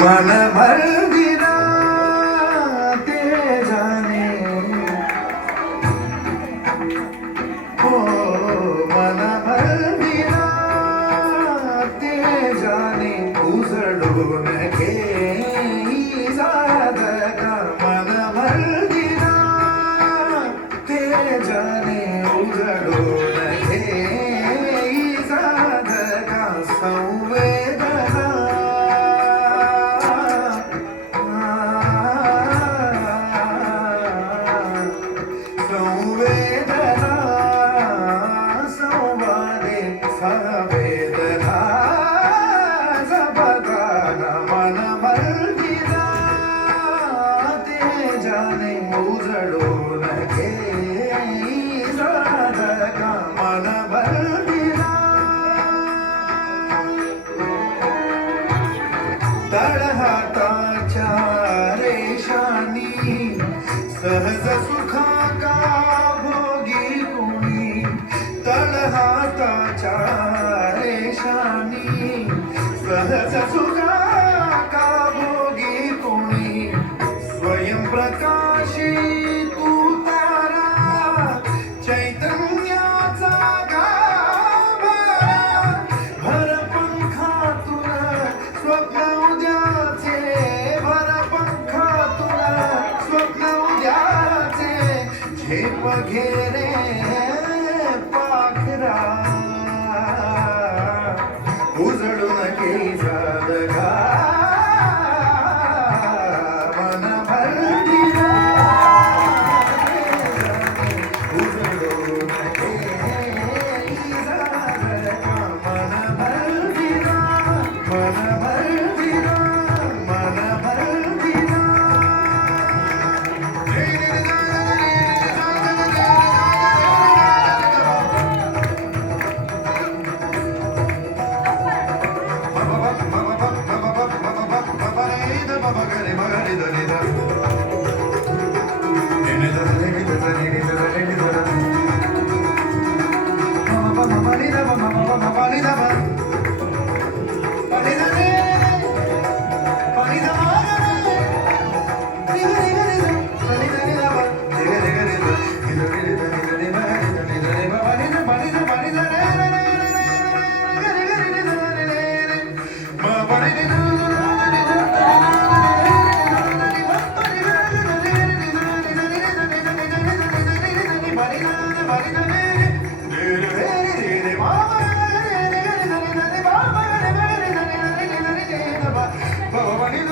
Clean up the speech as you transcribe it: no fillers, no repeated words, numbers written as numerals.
मन मर्दिना ते जाने हो मन मर्दिना ते जाने उजळून घे साधका मन मर्दिना ते जाने उजळून घे साधका संवेदना संवेदना संवादे संवेदना जबदाना मन मर्दिना ते जाने उजळून घे साधका मन मर्दिना तळहाताच्या रेषानी सहज सुखा का भोगी कोणी तळहाताच्या रेषानी सहज सुखा का भोगी कोणी स्वयंप्रकाशी तू तारा चैतन्याचा गाभारा भर पंखातून स्वप्न उद्याचे भर पंखातून स्वप्न उद्याचे झेप घेरे पाखरा उजळून घे साधका मन मर्दिना उजळून घे साधका मन मर्दिना मन मर्दिना मन मर्दिना Baba